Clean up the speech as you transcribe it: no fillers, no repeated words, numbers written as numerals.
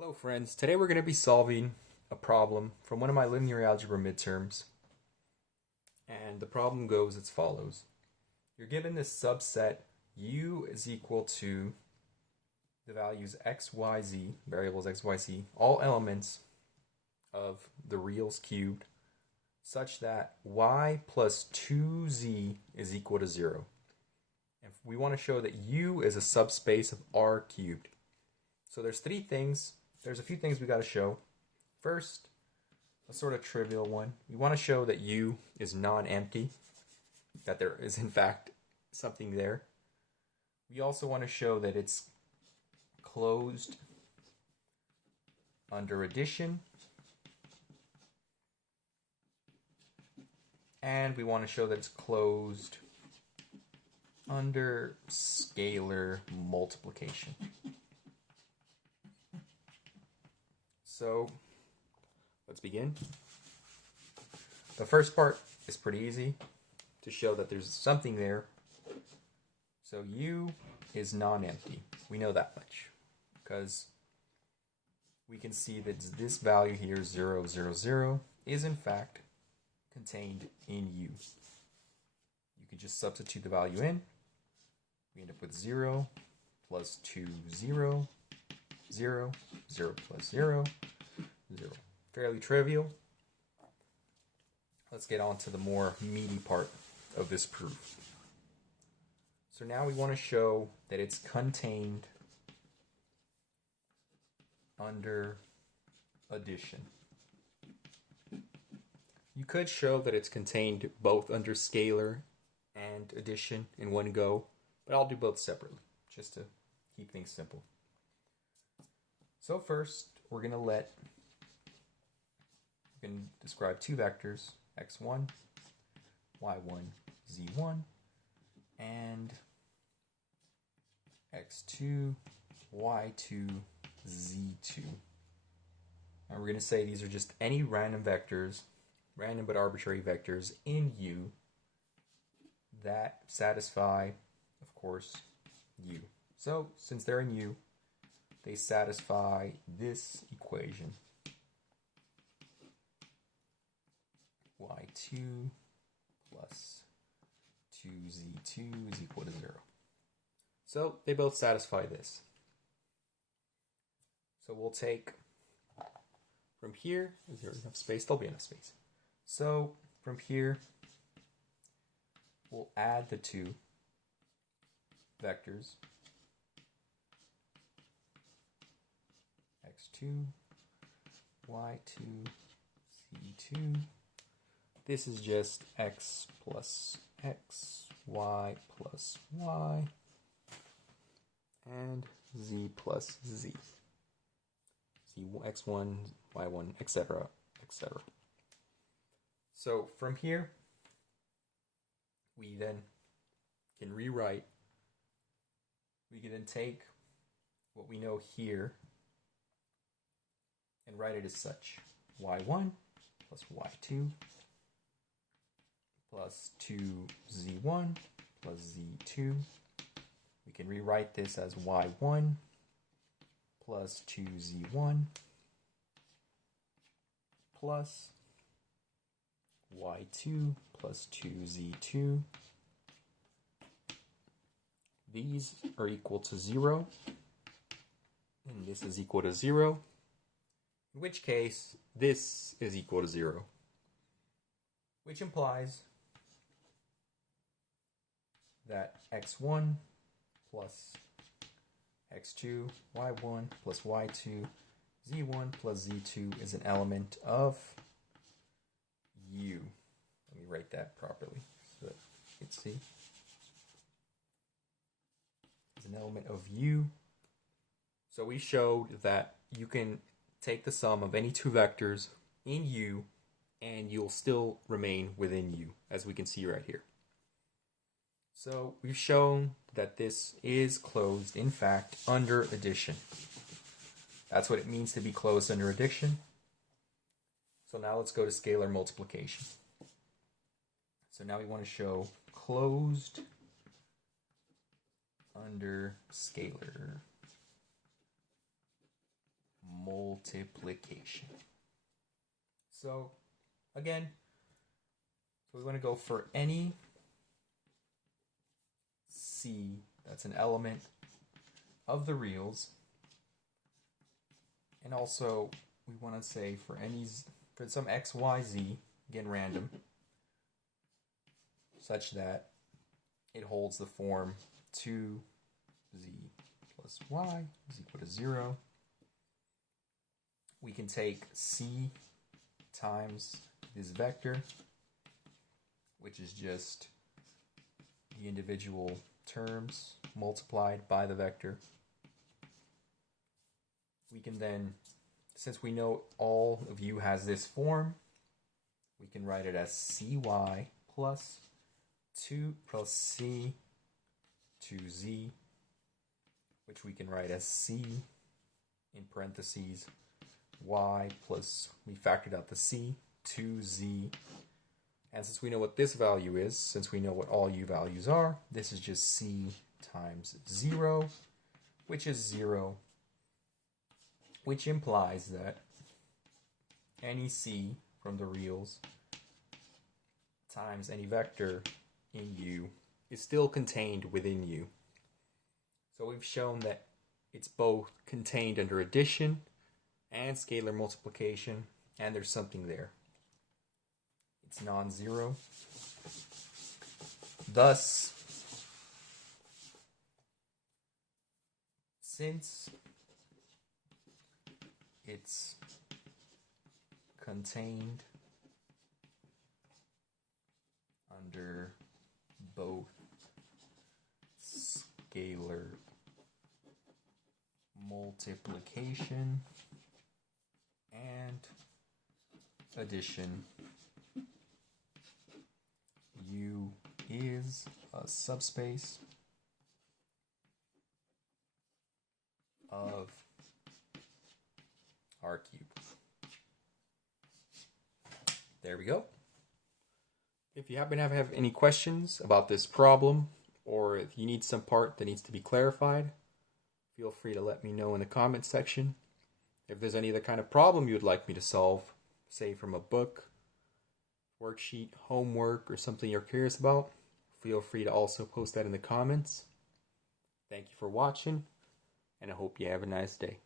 Hello friends, today we're going to be solving a problem from one of my linear algebra midterms. And the problem goes as follows. You're given this subset U is equal to the values x, y, z, variables x, y, z, all elements of the reals cubed such that y plus 2z is equal to 0. And we want to show that U is a subspace of R cubed. So there's a few things we got to show. First, a sort of trivial one. We want to show that U is non-empty, that there is in fact something there. We also want to show that it's closed under addition. And we want to show that it's closed under scalar multiplication. So, let's begin. The first part is pretty easy to show that there's something there. So U is non-empty. We know that much because we can see that this value here, 0, 0, 0, is in fact contained in U. You can just substitute the value in. We end up with 0 plus 2, 0, 0, 0 plus 0, 0. Fairly trivial. Let's get on to the more meaty part of this proof. So now we want to show that it's contained under addition. You could show that it's contained both under scalar and addition in one go, but I'll do both separately, just to keep things simple. So first, we're going to describe two vectors, x1, y1, z1, and x2, y2, z2. And we're going to say these are just any random vectors, random but arbitrary vectors in U that satisfy, of course, U. So, since they're in U, they satisfy this equation. y2 plus 2z2 is equal to 0. So they both satisfy this. So we'll take from here, is there enough space? There'll be enough space. So from here, we'll add the two vectors. x2, y2, z2. This is just x plus x, y plus y, and z plus z. x1, y1, etc., etc. So from here, we then can rewrite. We can then take what we know here and write it as such. y1 plus y2 plus 2z1 plus z2. We can rewrite this as y1 plus 2z1 plus y2 plus 2z2. These are equal to 0, and this is equal to 0, in which case this is equal to 0, which implies that x1 plus x2, y1 plus y2, z1 plus z2 is an element of U. Let me write that properly so that you can see. It's an element of U. So we showed that you can take the sum of any two vectors in U and you'll still remain within U, as we can see right here. So we've shown that this is closed, in fact, under addition. That's what it means to be closed under addition. So now let's go to scalar multiplication. So now we want to show closed under scalar multiplication. multiplication. So, again, we want to go for any C that's an element of the reals. And also, we want to say for some x, y, z, again random, such that it holds the form 2z plus y is equal to 0. We can take c times this vector, which is just the individual terms multiplied by the vector. We can then, since we know all of u has this form, we can write it as cy plus 2 plus c 2z, which we can write as c in parentheses y plus, we factored out the c, 2z. And since we know what this value is, since we know what all u values are, this is just c times 0, which is 0, which implies that any c from the reals times any vector in u is still contained within u. So we've shown that it's both contained under addition and scalar multiplication, and there's something there. It's non-zero. Thus, since it's contained under both scalar multiplication and addition, U is a subspace of R cubed. There we go. If you happen to have any questions about this problem, or if you need some part that needs to be clarified, feel free to let me know in the comments section. If there's any other kind of problem you would like me to solve, say from a book, worksheet, homework, or something you're curious about, feel free to also post that in the comments. Thank you for watching, and I hope you have a nice day.